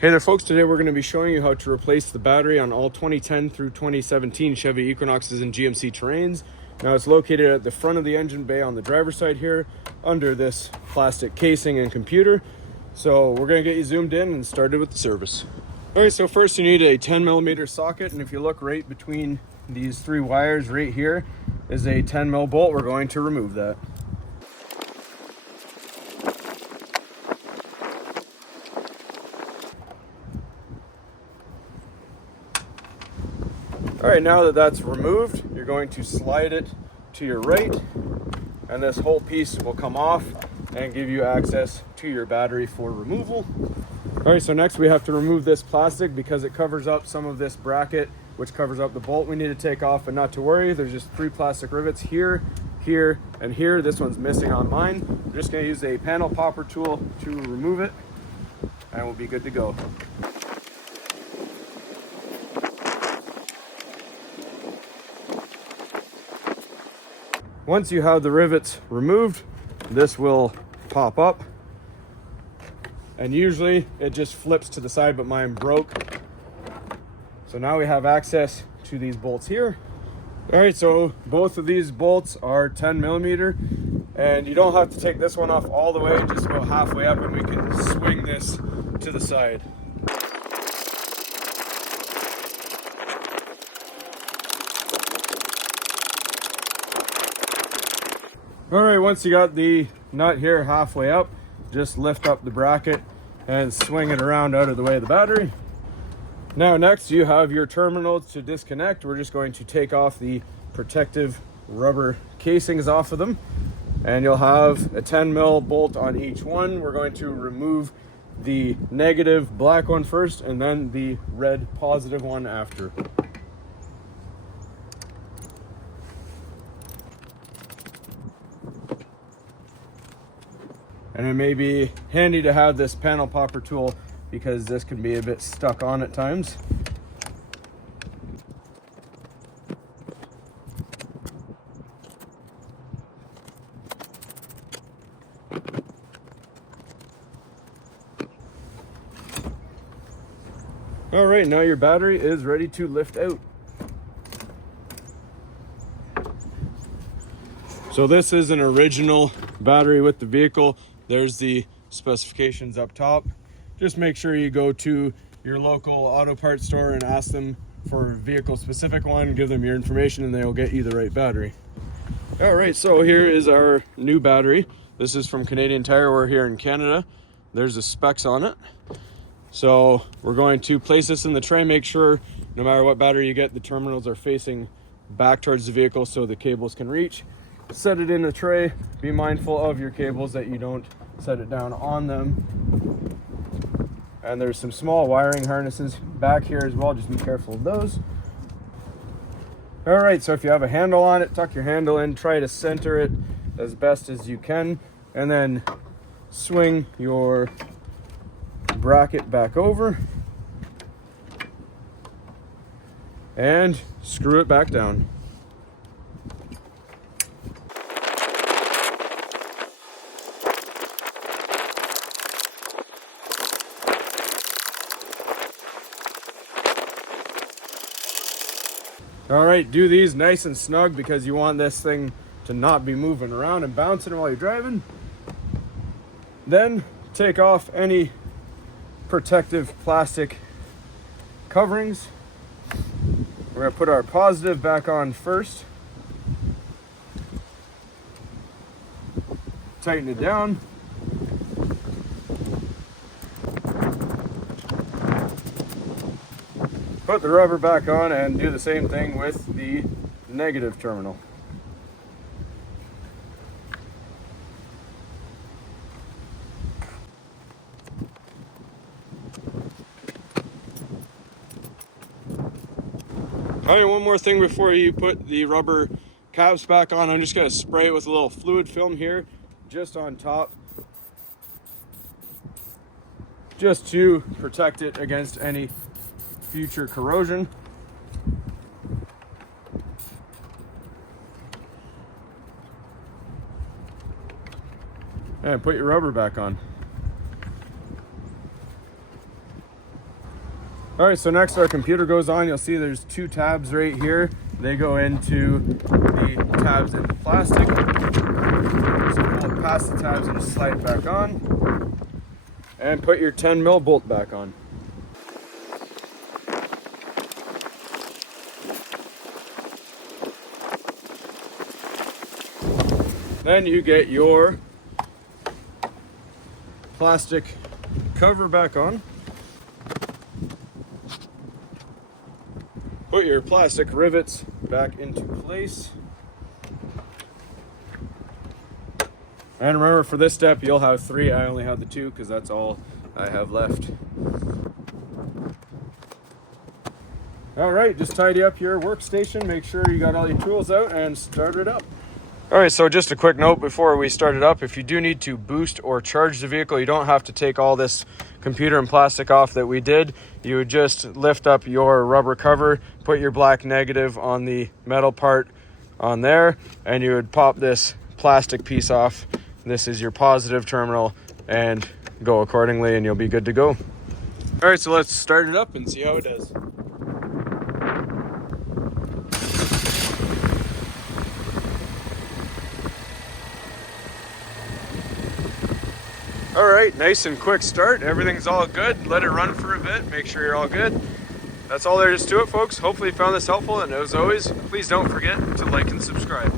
Hey there folks, today we're going to be showing you how to replace the battery on all 2010 through 2017 Chevy Equinoxes and GMC Terrains. Now it's located at the front of the engine bay on the driver's side here, under this plastic casing and computer. So we're going to get you zoomed in and started with the service. Alright, so first you need a 10mm socket, and if you look right between these three wires right here is a 10mm bolt. We're going to remove that. All right, now that that's removed, you're going to slide it to your right, and this whole piece will come off and give you access to your battery for removal. All right, so next we have to remove this plastic because it covers up some of this bracket, which covers up the bolt we need to take off. But not to worry, there's just 3 plastic rivets here, here, and here. This one's missing on mine. I'm just gonna use a panel popper tool to remove it, and we'll be good to go. Once you have the rivets removed, this will pop up, and usually it just flips to the side, but mine broke. So now we have access to these bolts here. All right, so both of these bolts are 10mm, and you don't have to take this one off all the way, just go halfway up and we can swing this to the side. All right, once you got the nut here halfway up, just lift up the bracket and swing it around out of the way of the battery. Now next you have your terminals to disconnect. We're just going to take off the protective rubber casings off of them, and you'll have a 10mm bolt on each one. We're going to remove the negative black one first and then the red positive one after. And it may be handy to have this panel popper tool because this can be a bit stuck on at times. All right, now your battery is ready to lift out. So this is an original battery with the vehicle. There's the specifications up top. Just make sure you go to your local auto parts store and ask them for a vehicle specific one, give them your information, and they'll get you the right battery. All right, so here is our new battery. This is from Canadian Tire. We're here in Canada. There's the specs on it. So we're going to place this in the tray. Make sure no matter what battery you get, the terminals are facing back towards the vehicle so the cables can reach. Set it in the tray. Be mindful of your cables that you don't set it down on them. And there's some small wiring harnesses back here as well. Just be careful of those. All right, so if you have a handle on it, tuck your handle in, try to center it as best as you can, and then swing your bracket back over and screw it back down. All right, do these nice and snug because you want this thing to not be moving around and bouncing while you're driving. Then take off any protective plastic coverings. We're gonna put our positive back on first. Tighten it down. Put the rubber back on and do the same thing with the negative terminal. All right, one more thing before you put the rubber caps back on. I'm just gonna spray it with a little fluid film here, just on top, just to protect it against any future corrosion. And put your rubber back on. All right, so next our computer goes on. You'll see there's two tabs right here. They go into the tabs in plastic. So pull it past the tabs and just slide it back on. And put your 10 mil bolt back on. Then you get your plastic cover back on. Put your plastic rivets back into place. And remember, for this step, you'll have 3. I only have the 2 because that's all I have left. All right, just tidy up your workstation. Make sure you got all your tools out and start it up. All right, so just a quick note before we start it up. If you do need to boost or charge the vehicle, you don't have to take all this computer and plastic off that we did. You would just lift up your rubber cover, put your black negative on the metal part on there, and you would pop this plastic piece off. This is your positive terminal, and go accordingly, and you'll be good to go. All right, so let's start it up and see how it does. All right, nice and quick start. Everything's all good. Let it run for a bit. Make sure you're all good. That's all there is to it, folks. Hopefully you found this helpful, and as always, please don't forget to like and subscribe.